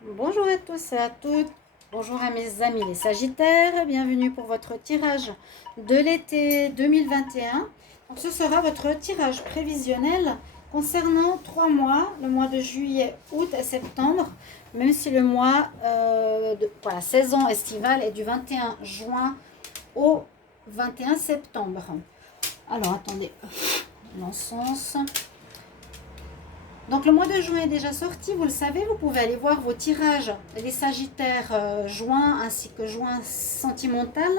Bonjour à tous et à toutes. Bonjour à mes amis les Sagittaires. Bienvenue pour votre tirage de l'été 2021. Donc, ce sera votre tirage prévisionnel concernant 3 mois, le mois de juillet, août et septembre, même si le mois la saison estivale est du 21 juin au 21 septembre. Alors, attendez, l'encens. Donc le mois de juin est déjà sorti, vous le savez, vous pouvez aller voir vos tirages, les Sagittaires juin ainsi que juin sentimental.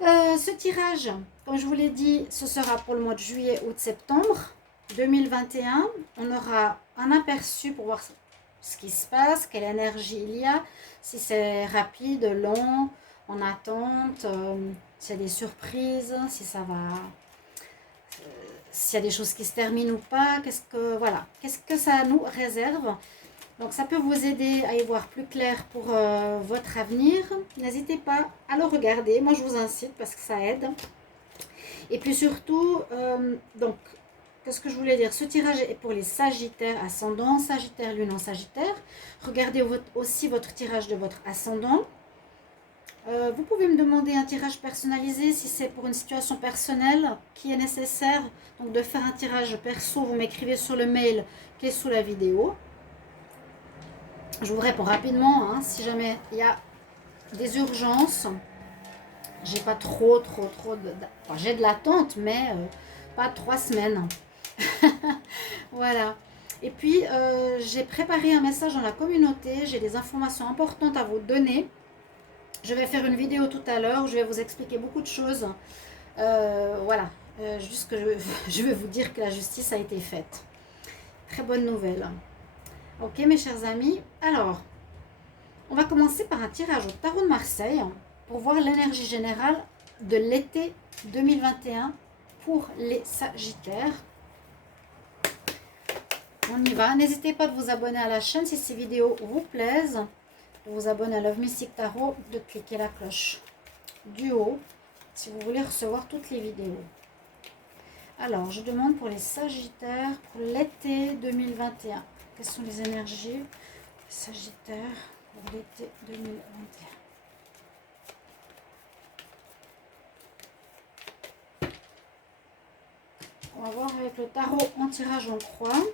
Ce tirage, comme je vous l'ai dit, ce sera pour le mois de juillet, août, septembre 2021. On aura un aperçu pour voir ce qui se passe, quelle énergie il y a, si c'est rapide, long, en attente, s'il y a des surprises, si ça va s'il y a des choses qui se terminent ou pas, qu'est-ce que ça nous réserve. Donc ça peut vous aider à y voir plus clair pour votre avenir. N'hésitez pas à le regarder. Moi, je vous incite parce que ça aide. Et puis surtout, donc, qu'est-ce que je voulais dire? Ce tirage est pour les Sagittaires ascendant, Sagittaire, Lune en Sagittaire. Regardez aussi votre tirage de votre ascendant. Vous pouvez me demander un tirage personnalisé si c'est pour une situation personnelle qui est nécessaire. Donc de faire un tirage perso, vous m'écrivez sur le mail qui est sous la vidéo. Je vous réponds rapidement hein, si jamais il y a des urgences. J'ai pas trop enfin, j'ai de l'attente, mais pas 3 semaines. Voilà. Et puis j'ai préparé un message dans la communauté. J'ai des informations importantes à vous donner. Je vais faire une vidéo tout à l'heure où je vais vous expliquer beaucoup de choses. Voilà, juste que je vais vous dire que la justice a été faite. Très bonne nouvelle. Ok mes chers amis, alors, on va commencer par un tirage au tarot de Marseille pour voir l'énergie générale de l'été 2021 pour les Sagittaires. On y va. N'hésitez pas de vous abonner à la chaîne si ces vidéos vous plaisent. De vous abonner à Love Mystic Tarot, de cliquer la cloche du haut si vous voulez recevoir toutes les vidéos. Alors, je demande pour les Sagittaires pour l'été 2021. Quelles sont les énergies Sagittaires pour l'été 2021? On va voir avec le tarot en tirage en croix.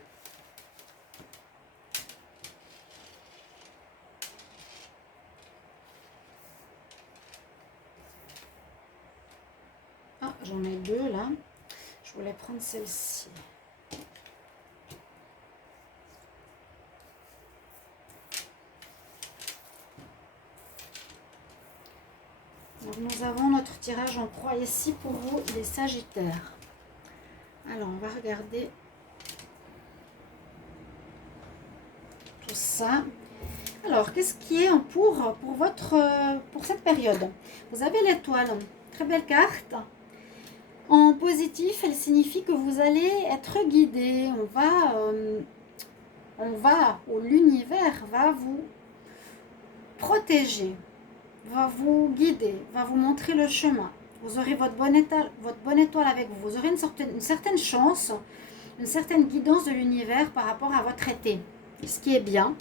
Ah, j'en ai deux là. Je voulais prendre celle-ci. Donc nous avons notre tirage en croix ici pour vous les Sagittaires. Alors on va regarder tout ça. Alors qu'est-ce qui est en pour cette période? Vous avez l'étoile, très belle carte. En positif, elle signifie que vous allez être guidé. Ou l'univers va vous protéger, va vous guider, va vous montrer le chemin. Vous aurez votre bonne étoile avec vous. Vous aurez une certaine chance, une certaine guidance de l'univers par rapport à votre été. Ce qui est bien.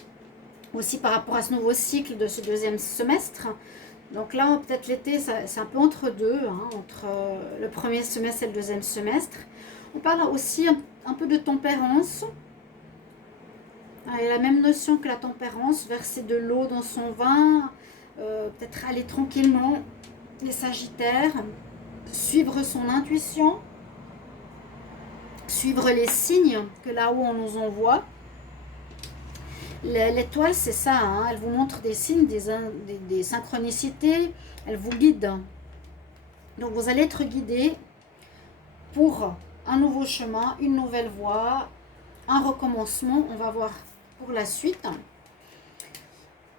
Aussi par rapport à ce nouveau cycle de ce deuxième semestre. Donc là, peut-être l'été, c'est un peu entre deux, hein, entre le premier semestre et le deuxième semestre. On parle aussi un peu de tempérance. Il y a la même notion que la tempérance, verser de l'eau dans son vin, peut-être aller tranquillement, les Sagittaires, suivre son intuition, suivre les signes que là-haut on nous envoie. L'étoile, c'est ça, hein, elle vous montre des signes, des synchronicités, elle vous guide. Donc vous allez être guidé pour un nouveau chemin, une nouvelle voie, un recommencement. On va voir pour la suite.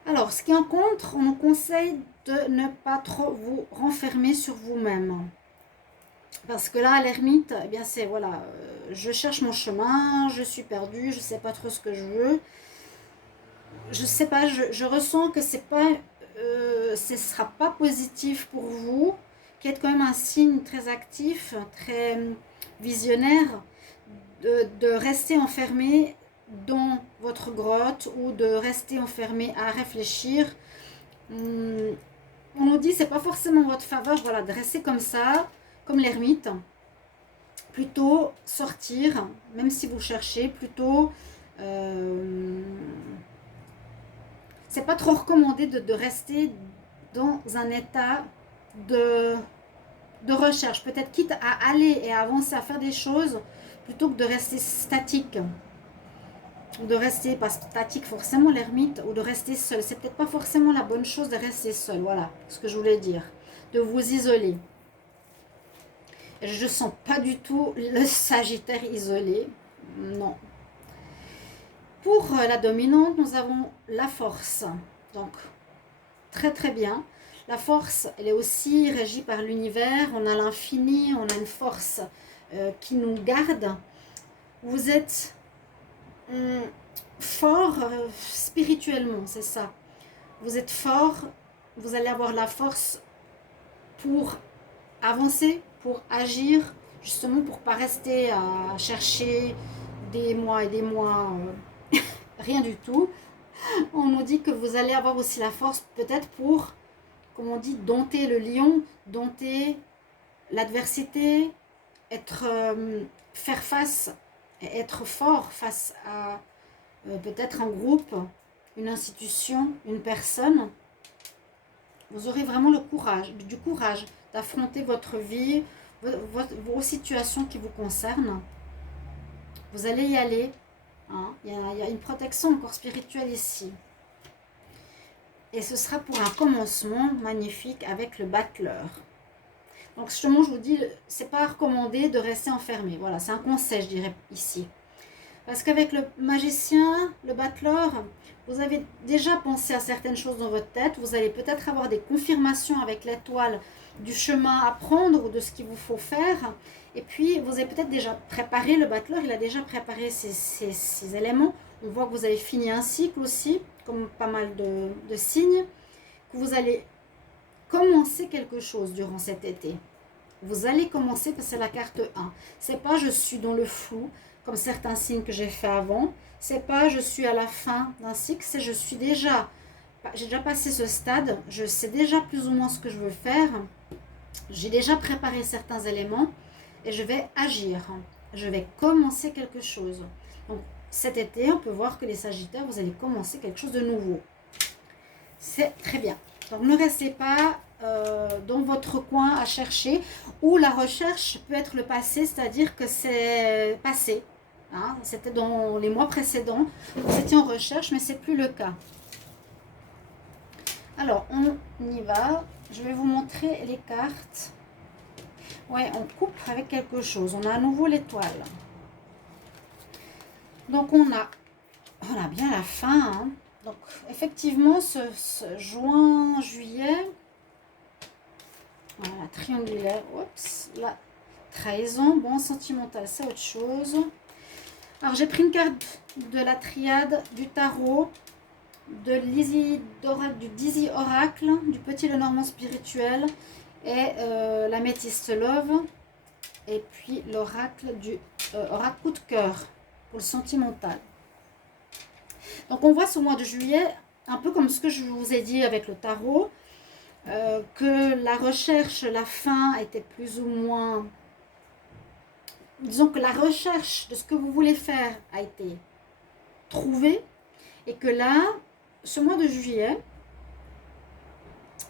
Alors, ce qui en contre, on nous conseille de ne pas trop vous renfermer sur vous-même. Parce que là, à l'ermite, eh bien c'est voilà, je cherche mon chemin, je suis perdue, je ne sais pas trop ce que je veux. Je sais pas, je ressens que ce sera pas positif pour vous, qui êtes quand même un signe très actif, très visionnaire, de rester enfermé dans votre grotte ou de rester enfermé à réfléchir. On nous dit c'est pas forcément votre faveur, voilà, de rester comme ça, comme l'ermite. Plutôt sortir, même si vous cherchez, plutôt c'est pas trop recommandé de rester dans un état de recherche, peut-être quitte à aller et à avancer, à faire des choses, plutôt que de rester statique, ou de rester, pas statique forcément l'ermite, ou de rester seul. C'est peut-être pas forcément la bonne chose de rester seul, voilà ce que je voulais dire, de vous isoler. Je sens pas du tout le Sagittaire isolé, non. Pour la dominante, nous avons la force, donc très très bien. La force, elle est aussi régie par l'univers, on a l'infini, on a une force qui nous garde. Vous êtes fort spirituellement, c'est ça. Vous êtes fort, vous allez avoir la force pour avancer, pour agir, justement pour ne pas rester à chercher des mois et des mois, rien du tout. On nous dit que vous allez avoir aussi la force peut-être pour, comme on dit, dompter le lion, dompter l'adversité, faire face et être fort face à peut-être un groupe, une institution, une personne. Vous aurez vraiment du courage d'affronter votre vie, vos situations qui vous concernent. Vous allez y aller. Hein. Il y a une protection encore spirituelle ici. Et ce sera pour un commencement magnifique avec le battleur. Donc justement, je vous dis, c'est pas recommandé de rester enfermé. Voilà, c'est un conseil, je dirais, ici. Parce qu'avec le magicien, le battleur, vous avez déjà pensé à certaines choses dans votre tête. Vous allez peut-être avoir des confirmations avec l'étoile du chemin à prendre ou de ce qu'il vous faut faire. Et puis, vous avez peut-être déjà préparé, le battleur, il a déjà préparé ces éléments. On voit que vous avez fini un cycle aussi, comme pas mal de signes, que vous allez commencer quelque chose durant cet été. Vous allez commencer, parce que c'est la carte 1. C'est pas je suis dans le flou, comme certains signes que j'ai fait avant. C'est pas je suis à la fin d'un cycle, c'est j'ai déjà passé ce stade, je sais déjà plus ou moins ce que je veux faire. J'ai déjà préparé certains éléments et je vais agir. Je vais commencer quelque chose. Donc cet été, on peut voir que les Sagittaires, vous allez commencer quelque chose de nouveau. C'est très bien. Donc ne restez pas dans votre coin à chercher, ou la recherche peut être le passé, c'est-à-dire que c'est passé. Hein, c'était dans les mois précédents, vous étiez en recherche, mais c'est plus le cas. Alors, on y va. Je vais vous montrer les cartes. Ouais, on coupe avec quelque chose. On a à nouveau l'étoile. Donc, on a bien la fin. Hein. Donc, effectivement, ce juin, juillet, voilà, triangulaire, oups, la trahison, bon, sentimental, c'est autre chose. Alors, j'ai pris une carte de la triade, du tarot, du Dizzy Oracle, du Petit Lenormand spirituel et l'améthyste Love. Et puis l'oracle du oracle coup de cœur pour le sentimental. Donc, on voit ce mois de juillet, un peu comme ce que je vous ai dit avec le tarot, que la recherche, la fin était plus ou moins... Disons que la recherche de ce que vous voulez faire a été trouvée et que là, ce mois de juillet,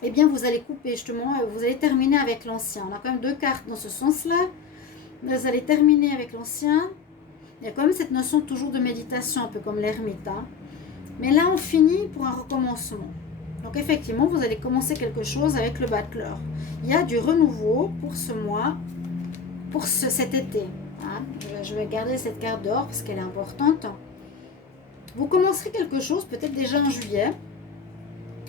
eh bien, vous allez couper justement, vous allez terminer avec l'ancien. On a quand même deux cartes dans ce sens-là. Vous allez terminer avec l'ancien. Il y a quand même cette notion toujours de méditation, un peu comme l'ermite. Hein. Mais là, on finit pour un recommencement. Donc, effectivement, vous allez commencer quelque chose avec le battleur. Il y a du renouveau pour ce mois, pour cet été. Hein. Je vais garder cette carte dehors parce qu'elle est importante. Vous commencerez quelque chose, peut-être déjà en juillet.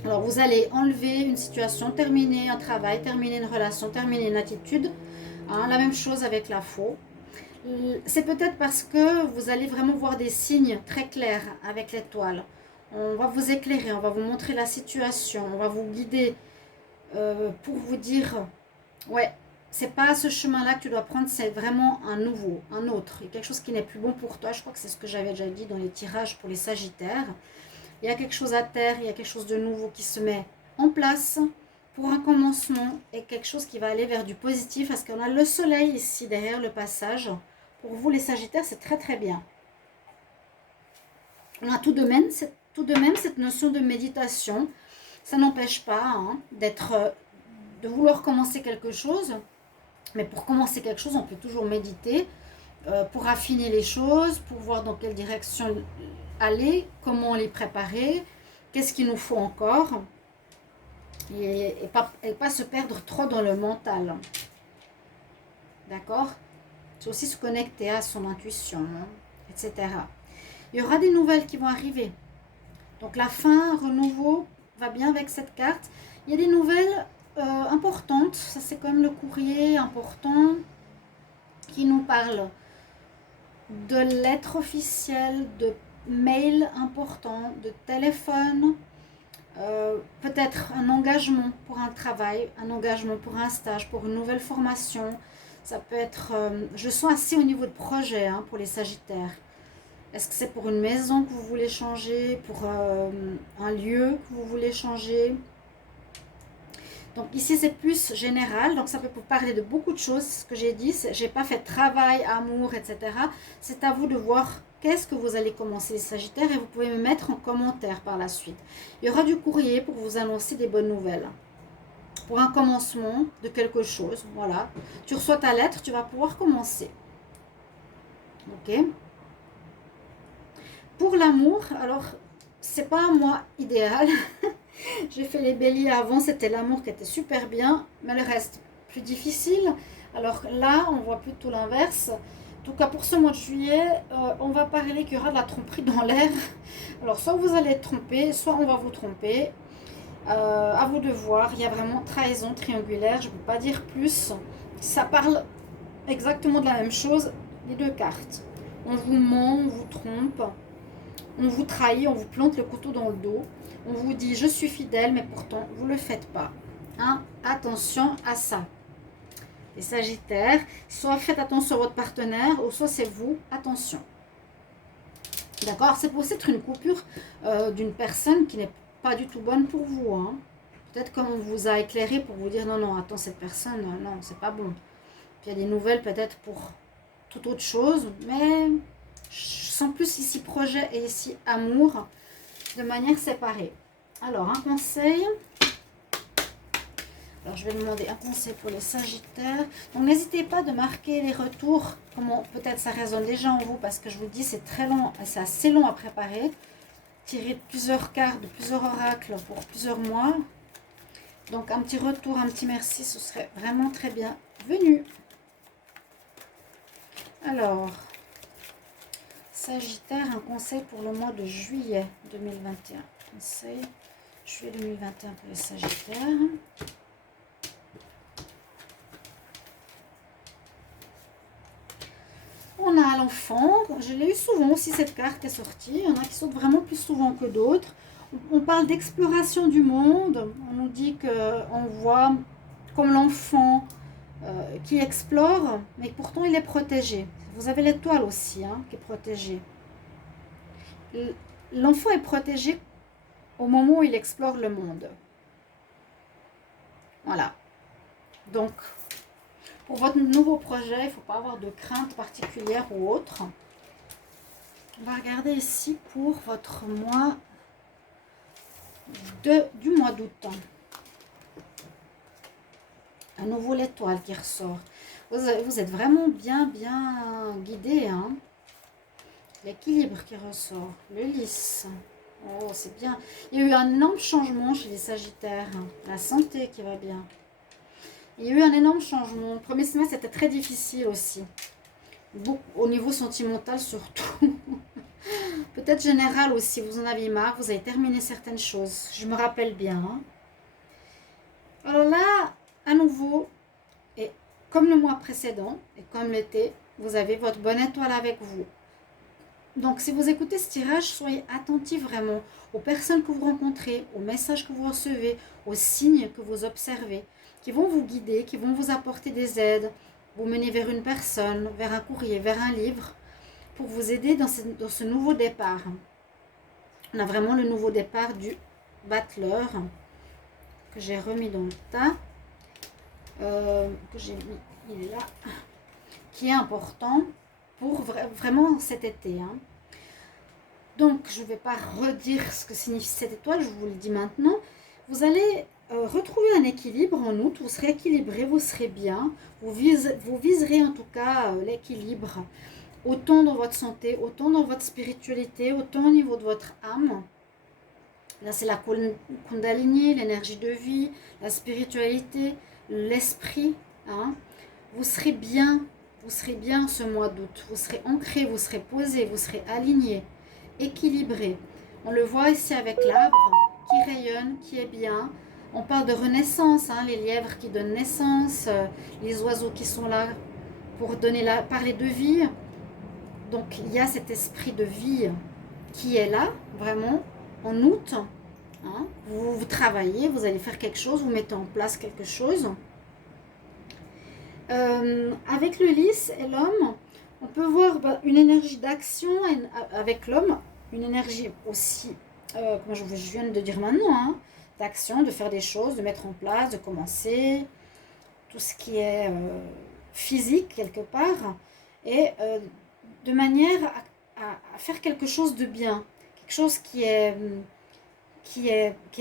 Alors, vous allez enlever une situation, terminer un travail, terminer une relation, terminer une attitude. Hein, la même chose avec la faux. C'est peut-être parce que vous allez vraiment voir des signes très clairs avec l'étoile. On va vous éclairer, on va vous montrer la situation, on va vous guider pour vous dire, ouais, c'est pas ce chemin-là que tu dois prendre, c'est vraiment un nouveau, un autre. Il y a quelque chose qui n'est plus bon pour toi. Je crois que c'est ce que j'avais déjà dit dans les tirages pour les Sagittaires. Il y a quelque chose à terre, il y a quelque chose de nouveau qui se met en place pour un commencement et quelque chose qui va aller vers du positif parce qu'on a le soleil ici derrière le passage. Pour vous les Sagittaires, c'est très très bien. On a tout de même cette notion de méditation. Ça n'empêche pas hein, de vouloir commencer quelque chose. Mais pour commencer quelque chose, on peut toujours méditer pour affiner les choses, pour voir dans quelle direction aller, comment les préparer, qu'est-ce qu'il nous faut encore. Et pas se perdre trop dans le mental. D'accord? C'est aussi se connecter à son intuition, hein, etc. Il y aura des nouvelles qui vont arriver. Donc la fin, renouveau, va bien avec cette carte. Il y a des nouvelles importantes. Ça, c'est comme le courrier important qui nous parle de lettres officielles, de mails importants, de téléphone, peut-être un engagement pour un travail, un engagement pour un stage, pour une nouvelle formation. Ça peut être, je sens assez au niveau de projet hein, pour les Sagittaires. Est-ce que c'est pour une maison que vous voulez changer, pour un lieu que vous voulez changer? Donc ici c'est plus général, donc ça peut vous parler de beaucoup de choses, ce que j'ai dit, j'ai pas fait travail, amour, etc. C'est à vous de voir qu'est-ce que vous allez commencer les Sagittaires et vous pouvez me mettre en commentaire par la suite. Il y aura du courrier pour vous annoncer des bonnes nouvelles. Pour un commencement de quelque chose, voilà. Tu reçois ta lettre, tu vas pouvoir commencer. Ok. Pour l'amour, alors c'est pas moi idéal. J'ai fait les béliers avant, c'était l'amour qui était super bien, mais le reste plus difficile. Alors là, on voit plutôt l'inverse. En tout cas, pour ce mois de juillet, on va parler qu'il y aura de la tromperie dans l'air. Alors, soit vous allez être trompé, soit on va vous tromper. À vous de voir. Il y a vraiment trahison triangulaire, je ne peux pas dire plus. Ça parle exactement de la même chose, les deux cartes. On vous ment, on vous trompe, on vous trahit, on vous plante le couteau dans le dos. On vous dit je suis fidèle, mais pourtant vous ne le faites pas. Hein? Attention à ça. Les Sagittaires, soit faites attention à votre partenaire, ou soit c'est vous, attention. D'accord? C'est pour être une coupure d'une personne qui n'est pas du tout bonne pour vous. Hein? Peut-être comme on vous a éclairé pour vous dire non, non, attends, cette personne, non, c'est pas bon. Puis il y a des nouvelles peut-être pour toute autre chose, mais je sens plus ici projet et ici amour de manière séparée. Alors, un conseil. Alors, je vais demander un conseil pour les Sagittaires. Donc, n'hésitez pas de marquer les retours, comment peut-être ça résonne déjà en vous, parce que je vous dis, c'est très long, c'est assez long à préparer. Tirer plusieurs cartes, de plusieurs oracles pour plusieurs mois. Donc, un petit retour, un petit merci, ce serait vraiment très bien venu. Alors, Sagittaire, un conseil pour le mois de juillet 2021. Conseil juillet 2021 pour les Sagittaires. On a l'enfant. Je l'ai eu souvent aussi cette carte qui est sortie. Il y en a qui sautent vraiment plus souvent que d'autres. On parle d'exploration du monde. On nous dit qu'on voit comme l'enfant qui explore, mais pourtant il est protégé. Vous avez l'étoile aussi hein, qui est protégée. L'enfant est protégé au moment où il explore le monde. Voilà. Donc, pour votre nouveau projet, il ne faut pas avoir de crainte particulière ou autre. On va regarder ici pour votre mois du mois d'août. À nouveau l'étoile qui ressort. Vous êtes vraiment bien guidé. Hein. L'équilibre qui ressort. Le lys. Oh, c'est bien. Il y a eu un énorme changement chez les Sagittaires. La santé qui va bien. Il y a eu un énorme changement. Le premier semestre, c'était très difficile aussi. Au niveau sentimental surtout. Peut-être général aussi. Vous en avez marre. Vous avez terminé certaines choses. Je me rappelle bien. Hein. Alors là, à nouveau, et comme le mois précédent, et comme l'été, vous avez votre bonne étoile avec vous. Donc, si vous écoutez ce tirage, soyez attentifs vraiment aux personnes que vous rencontrez, aux messages que vous recevez, aux signes que vous observez. qui vont vous guider, qui vont vous apporter des aides, vous mener vers une personne, vers un courrier, vers un livre, pour vous aider dans ce nouveau départ. On a vraiment le nouveau départ du battleur, que j'ai remis dans le tas, que j'ai mis, il est là, qui est important pour vraiment cet été. Hein. Donc, je ne vais pas redire ce que signifie cette étoile, je vous le dis maintenant. Vous allez retrouver un équilibre en août, vous serez équilibré, vous serez bien, vous viserez en tout cas l'équilibre, autant dans votre santé, autant dans votre spiritualité, autant au niveau de votre âme. Là, c'est la Kundalini, l'énergie de vie, la spiritualité, l'esprit. Hein. Vous serez bien ce mois d'août. Vous serez ancré, vous serez posé, vous serez aligné, équilibré. On le voit ici avec l'arbre qui rayonne, qui est bien. On parle de renaissance, hein, les lièvres qui donnent naissance, les oiseaux qui sont là pour parler de vie. Donc, il y a cet esprit de vie qui est là, vraiment, en août. Hein. Vous travaillez, vous allez faire quelque chose, vous mettez en place quelque chose. Avec le lys et l'homme, on peut voir une énergie d'action avec l'homme, une énergie aussi, comme je viens de dire maintenant, hein, d'action, de faire des choses, de mettre en place, de commencer, tout ce qui est physique quelque part, et de manière à faire quelque chose de bien, quelque chose qui est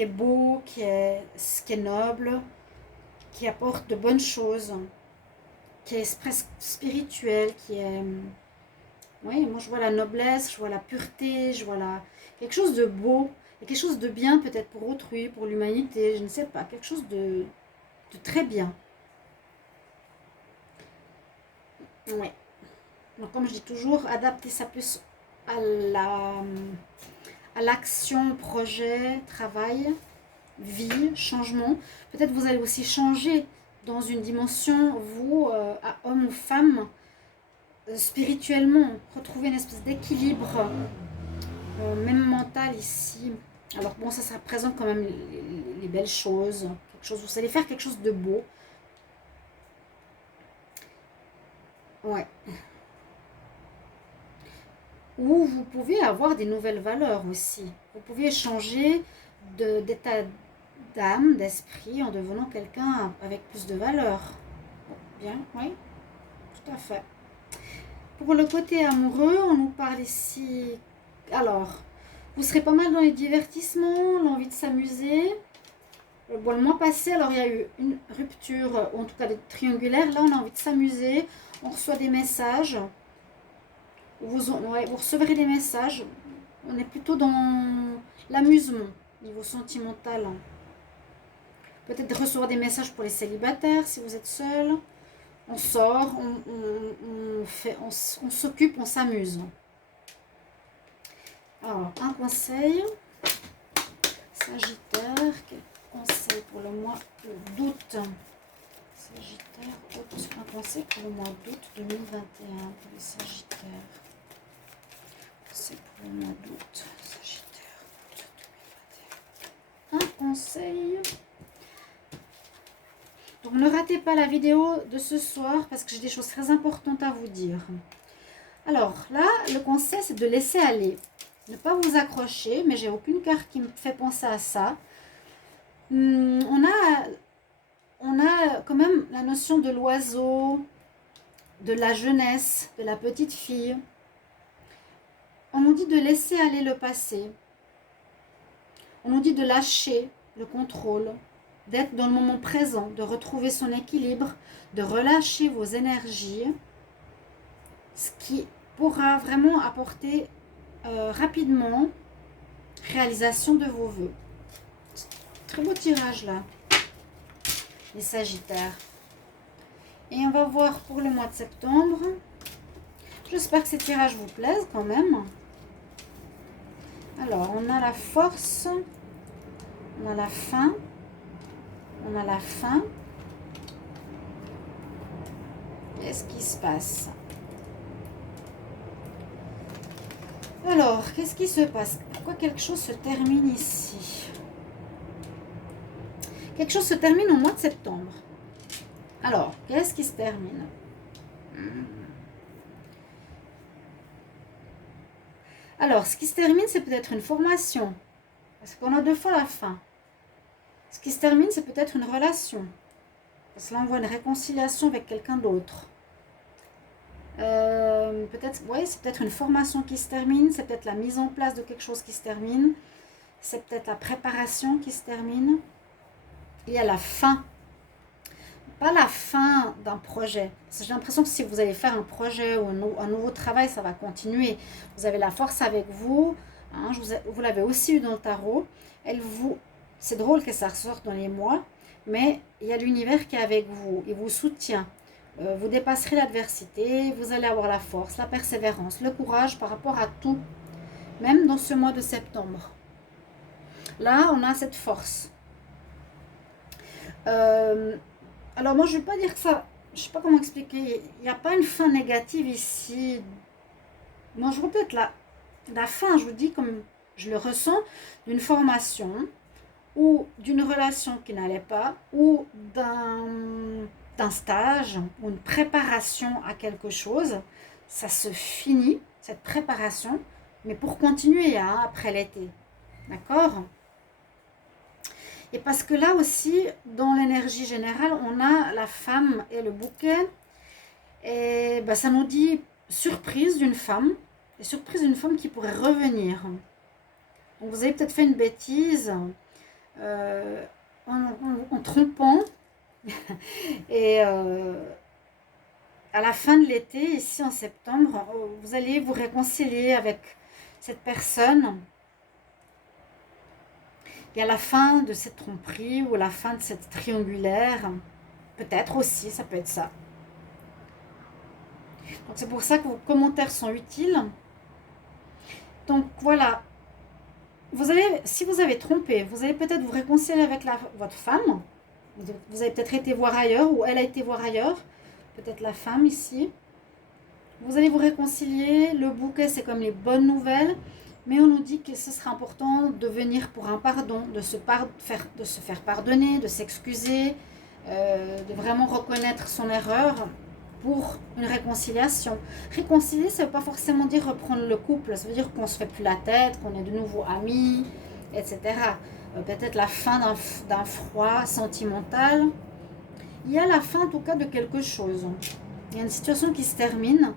beau, qui est noble, qui apporte de bonnes choses, qui est presque spirituel, qui est... Oui, moi je vois la noblesse, je vois la pureté, je vois quelque chose de beau, et quelque chose de bien peut-être pour autrui, pour l'humanité, je ne sais pas, quelque chose de très bien. Oui. Donc comme je dis toujours, adapter ça plus à l'action, projet, travail, vie, changement. Peut-être vous allez aussi changer dans une dimension, vous, à homme ou femme, spirituellement, retrouver une espèce d'équilibre, même mental ici. Alors bon, ça représente quand même les belles choses, vous allez faire quelque chose de beau. Ouais. Ou vous pouvez avoir des nouvelles valeurs aussi. Vous pouvez changer d'état d'âme, d'esprit, en devenant quelqu'un avec plus de valeur. Bien, oui, tout à fait. Pour le côté amoureux, on nous parle ici... Alors, vous serez pas mal dans les divertissements, l'envie de s'amuser. Bon, le mois passé, alors il y a eu une rupture, en tout cas triangulaire. Là, on a envie de s'amuser. On reçoit des messages. Vous recevrez des messages. On est plutôt dans l'amusement, niveau sentimental. Peut-être recevoir des messages pour les célibataires, si vous êtes seul. On sort, on s'occupe, on s'amuse. Alors, un conseil. Sagittaire, quel conseil pour le mois d'août? Sagittaire, août, un conseil pour le mois d'août 2021 pour les Sagittaires. C'est pour le mois d'août, Sagittaire, août 2021. Un conseil. Donc ne ratez pas la vidéo de ce soir parce que j'ai des choses très importantes à vous dire. Alors là, le conseil c'est de laisser aller. Ne pas vous accrocher, mais j'ai aucune carte qui me fait penser à ça. On a quand même la notion de l'oiseau, de la jeunesse, de la petite fille. On nous dit de laisser aller le passé. On nous dit de lâcher le contrôle, d'être dans le moment présent, de retrouver son équilibre, de relâcher vos énergies, ce qui pourra vraiment apporter rapidement réalisation de vos vœux. Très beau tirage là, les Sagittaires. Et on va voir pour le mois de septembre. J'espère que ces tirages vous plaisent quand même. Alors, on a la force, on a la fin, on a la fin. Qu'est-ce qui se passe? Alors, qu'est-ce qui se passe? Pourquoi quelque chose se termine ici? Quelque chose se termine au mois de septembre. Alors, qu'est-ce qui se termine? Alors, ce qui se termine, c'est peut-être une formation. Parce qu'on a deux fois la fin. Ce qui se termine, c'est peut-être une relation. Parce que là, on voit une réconciliation avec quelqu'un d'autre. Peut-être, ouais, c'est peut-être une formation qui se termine. C'est peut-être la mise en place de quelque chose qui se termine. C'est peut-être la préparation qui se termine. Il y a la fin. Pas la fin d'un projet. J'ai l'impression que si vous allez faire un projet ou un nouveau travail, ça va continuer. Vous avez la force avec vous. Hein, vous l'avez aussi eu dans le tarot. C'est drôle que ça ressorte dans les mois, mais il y a l'univers qui est avec vous. Il vous soutient. Vous dépasserez l'adversité. Vous allez avoir la force, la persévérance, le courage par rapport à tout. Même dans ce mois de septembre. Là, on a cette force. Alors moi, je ne vais pas dire que ça... Je ne sais pas comment expliquer. Il n'y a pas une fin négative ici. Moi, je vois peut-être la fin, je vous dis, comme je le ressens, d'une formation ou d'une relation qui n'allait pas ou d'un stage ou une préparation à quelque chose. Ça se finit, cette préparation, mais pour continuer hein, après l'été. D'accord ? Et parce que là aussi, dans l'énergie générale, on a la femme et le bouquet. Et ben, ça nous dit surprise d'une femme. Et surprise d'une femme qui pourrait revenir. Donc vous avez peut-être fait une bêtise en trompant. Et à la fin de l'été, ici en septembre, vous allez vous réconcilier avec cette personne. Il y a la fin de cette tromperie ou la fin de cette triangulaire. Peut-être aussi, ça peut être ça. Donc c'est pour ça que vos commentaires sont utiles. Donc voilà. Si vous avez trompé, vous allez peut-être vous réconcilier avec votre femme. Vous avez peut-être été voir ailleurs ou elle a été voir ailleurs. Peut-être la femme ici. Vous allez vous réconcilier. Le bouquet, c'est comme les bonnes nouvelles. Mais on nous dit que ce sera important de venir pour un pardon, de se faire pardonner, de s'excuser, de vraiment reconnaître son erreur pour une réconciliation. Réconcilier, ça ne veut pas forcément dire reprendre le couple, ça veut dire qu'on ne se fait plus la tête, qu'on est de nouveau amis, etc. Peut-être la fin d'un froid sentimental. Il y a la fin en tout cas de quelque chose. Il y a une situation qui se termine.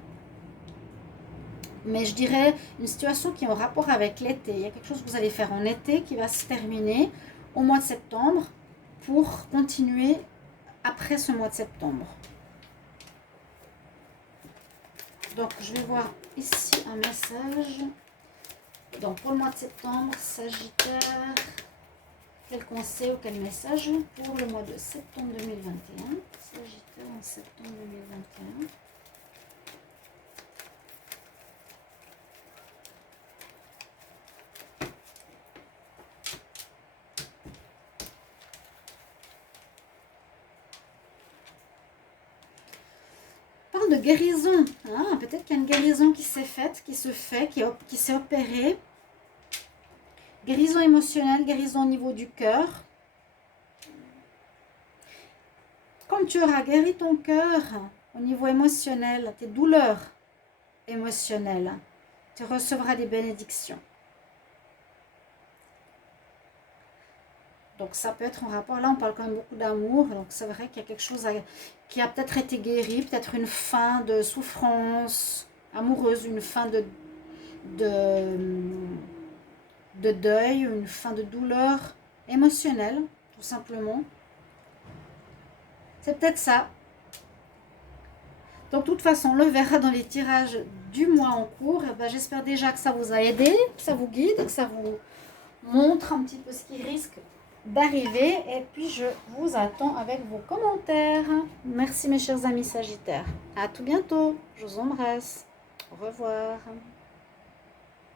Mais je dirais une situation qui est en rapport avec l'été. Il y a quelque chose que vous allez faire en été qui va se terminer au mois de septembre pour continuer après ce mois de septembre. Donc, je vais voir ici un message. Donc, pour le mois de septembre, Sagittaire, quel conseil ou quel message pour le mois de septembre 2021. Sagittaire en septembre 2021. De guérison, hein, peut-être qu'il y a une guérison qui s'est faite, qui s'est opérée. Guérison émotionnelle, guérison au niveau du cœur. Quand tu auras guéri ton cœur au niveau émotionnel, tes douleurs émotionnelles, tu recevras des bénédictions. Donc ça peut être en rapport, là on parle quand même beaucoup d'amour, donc c'est vrai qu'il y a quelque chose qui a peut-être été guéri, peut-être une fin de souffrance amoureuse, une fin de deuil, une fin de douleur émotionnelle, tout simplement. C'est peut-être ça. Donc de toute façon, on le verra dans les tirages du mois en cours. Ben, j'espère déjà que ça vous a aidé, que ça vous guide, que ça vous montre un petit peu ce qui risque d'arriver. Et puis je vous attends avec vos commentaires. Merci mes chers amis Sagittaires. À tout bientôt. Je vous embrasse. Au revoir.